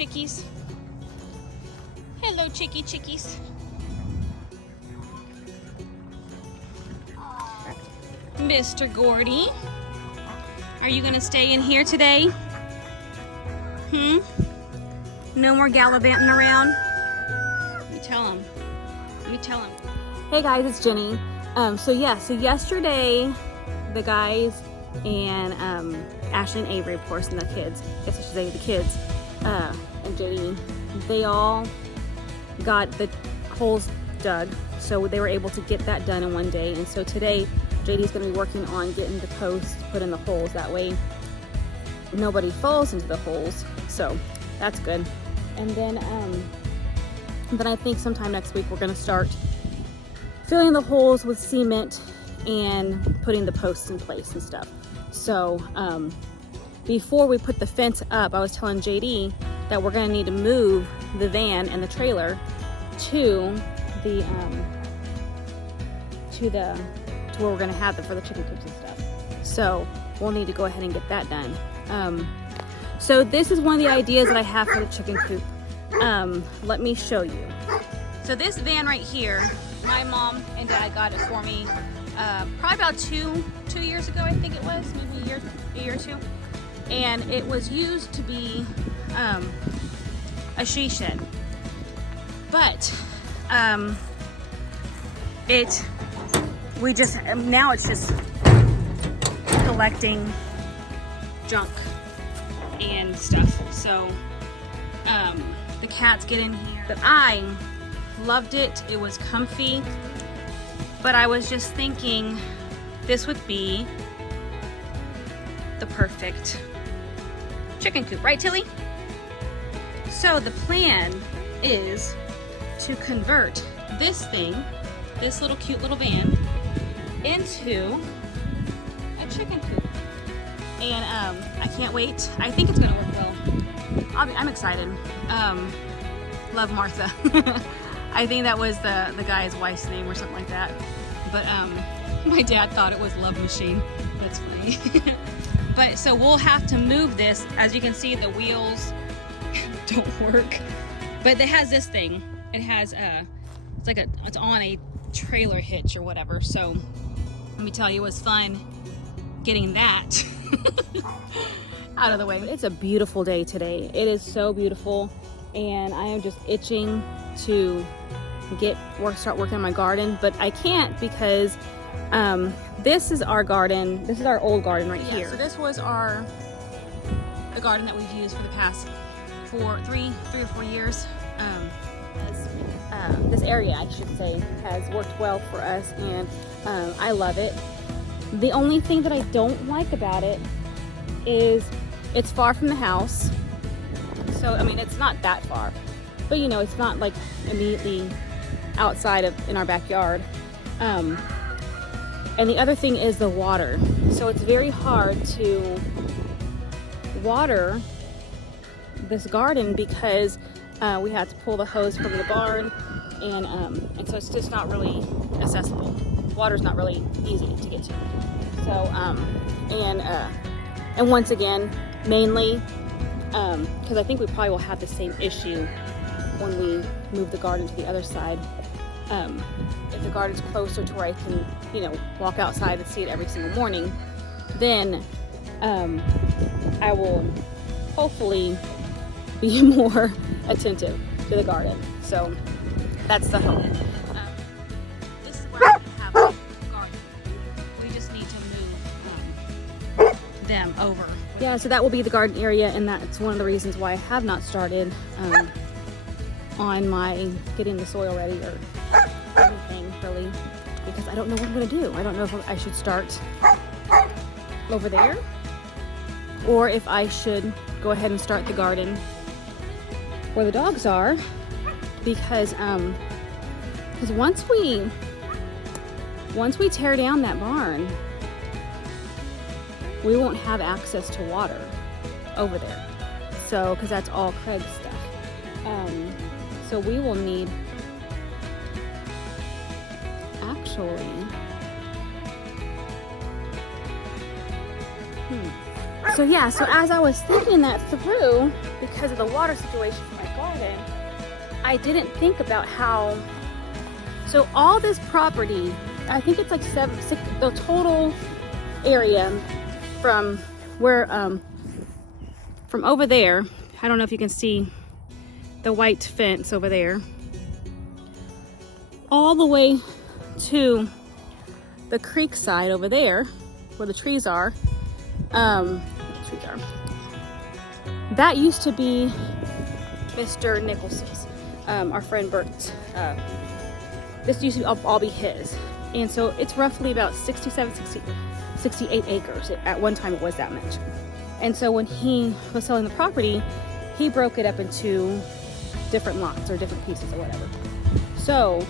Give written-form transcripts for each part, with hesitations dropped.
chickies. Hello, chickies. Mr. Gordy, are you gonna stay in here today? No more gallivanting around? You tell him. Hey guys, it's Jenny. So yesterday, the guys and Ashley and Avery, of course, and the kids, I guess I should say the kids, and JD, they all got the holes dug. So they were able to get that done in one day. And so today, JD's gonna be working on getting the posts put in the holes. That way nobody falls into the holes. So that's good. And then I think sometime next week we're gonna start filling the holes with cement and putting the posts in place and stuff. So before we put the fence up, I was telling JD that we're gonna need to move the van and the trailer to where we're gonna have them for the chicken coops and stuff. So we'll need to go ahead and get that done. So this is one of the ideas that I have for the chicken coop. Let me show you. So this van right here, my mom and dad got it for me probably about two years ago, I think it was, maybe a year or two. And it was used to be a she shed. But now it's just collecting junk and stuff. So the cats get in here. But I loved it. It was comfy. But I was just thinking this would be the perfect chicken coop, right, Tilly? So the plan is to convert this thing, this little cute little van, into a chicken coop. And I can't wait. I think it's gonna work well. I'm excited. Love Martha. I think that was the guy's wife's name or something like that. But my dad thought it was Love Machine. That's funny. But so we'll have to move this. As you can see, the wheels don't work. But it has this thing. It has it's on a trailer hitch or whatever. So let me tell you, it was fun getting that out of the way. It's a beautiful day today. It is so beautiful, and I am just itching to start working on my garden, but I can't because this is our garden. This is our old garden right here. So this was the garden that we've used for the past three or four years. This area, I should say, has worked well for us, and I love it. The only thing that I don't like about it is it's far from the house. So, I mean, it's not that far, but you know, it's not like immediately outside in our backyard. And the other thing is the water. So it's very hard to water this garden because we have to pull the hose from the barn, and so it's just not really accessible. Water's not really easy to get to. So and once again, mainly because I think we probably will have the same issue when we move the garden to the other side. If the garden's closer to where I can, walk outside and see it every single morning, then I will hopefully be more attentive to the garden. So that's the hope. This is where I have a garden. We just need to move them over. Yeah, so that will be the garden area, and that's one of the reasons why I have not started on my getting the soil ready or anything really, because I don't know what I'm going to do. I don't know if I should start over there or if I should go ahead and start the garden where the dogs are, because once we tear down that barn, we won't have access to water over there. So, because that's all Craig's stuff. So we will need, actually, so as I was thinking that through, because of the water situation for my garden, I didn't think about how, so all this property, I think it's like the total area from where, from over there, I don't know if you can see the white fence over there, all the way to the creek side over there, where the trees are, that used to be Mr. Nicholson's, our friend Bert's. This used to all be his. And so it's roughly about 68 acres. At one time it was that much. And so when he was selling the property, he broke it up into different lots or different pieces or whatever. So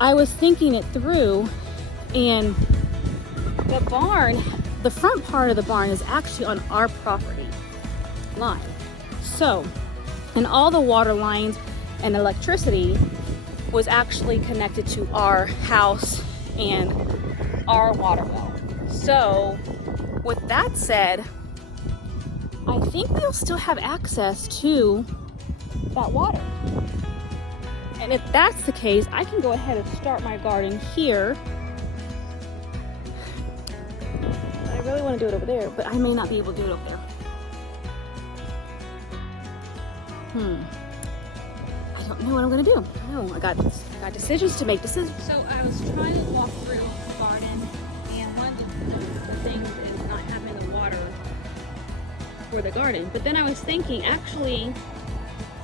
I was thinking it through, and the barn, the front part of the barn is actually on our property line. So, and all the water lines and electricity was actually connected to our house and our water well. So, with that said, I think we'll still have access to that water. And if that's the case, I can go ahead and start my garden here. I really want to do it over there, but I may not be able to do it over there. I don't know what I'm gonna do. No, I got decisions to make. So I was trying to walk through the garden, and one of the things is not having the water for the garden. But then I was thinking, actually,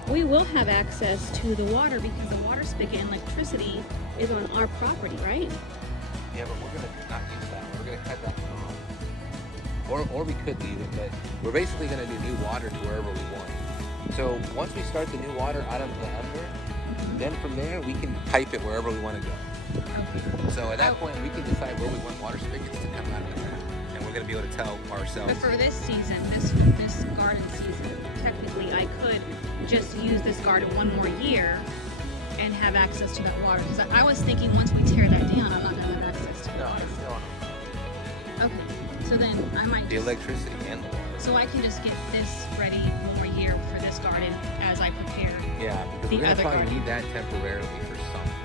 we will have access to the water because the water spigot and electricity is on our property, right? Yeah, but we're gonna not use that. We're gonna cut that off. Or we could leave it, but we're basically gonna do new water to wherever we want. So once we start the new water out of the under, then from there we can pipe it wherever we want to go. Okay. So at that point we can decide where we want water spigots to come out of the ground, and we're gonna be able to tell ourselves. But for this season, this garden season, technically I could just use this garden one more year and have access to that water. Because I was thinking once we tear that down, I'm not gonna have access to it. No, it's still on. Okay, so then I might the electricity and the water. So I can just get this ready one more year for this garden as I prepare. Yeah, because the we're gonna other probably garden. need that temporarily for something.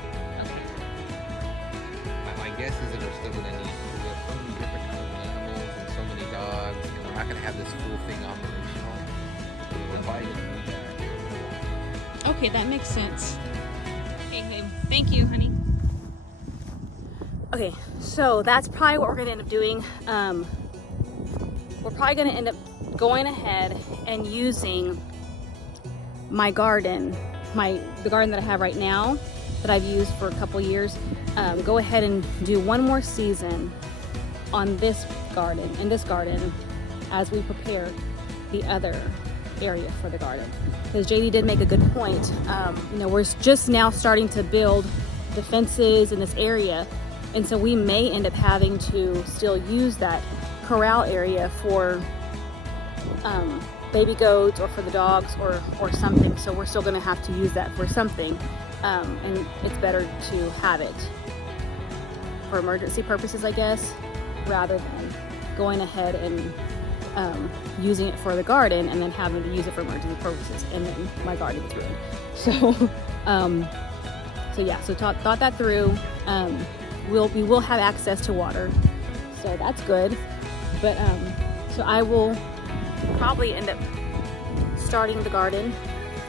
Okay. My guess is that we're still gonna need. We have so many different kinds of animals and so many dogs, and we're not gonna have this full thing operational. We're probably gonna need that. Okay, that makes sense. Okay, babe. Thank you, honey. Okay, so that's probably what we're gonna end up doing. We're probably gonna end up going ahead and using my garden, the garden that I have right now that I've used for a couple years. Go ahead and do one more season on this garden, as we prepare the other area for the garden. Because JD did make a good point. We're just now starting to build the fences in this area, and so we may end up having to still use that corral area for baby goats or for the dogs or something. So we're still going to have to use that for something, and it's better to have it for emergency purposes, I guess, rather than going ahead and using it for the garden and then having to use it for emergency purposes and then my garden is ruined. So thought that through. We will have access to water, so that's good. But so I will probably end up starting the garden,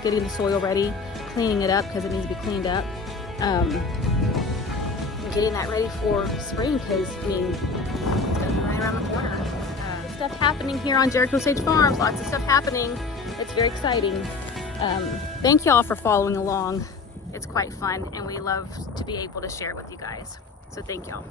getting the soil ready, cleaning it up because it needs to be cleaned up, and getting that ready for spring because it's going to be right around the corner. Stuff happening here on Jericho Sage Farms, lots of stuff happening. It's very exciting. Thank y'all for following along. It's quite fun and we love to be able to share it with you guys. So thank y'all.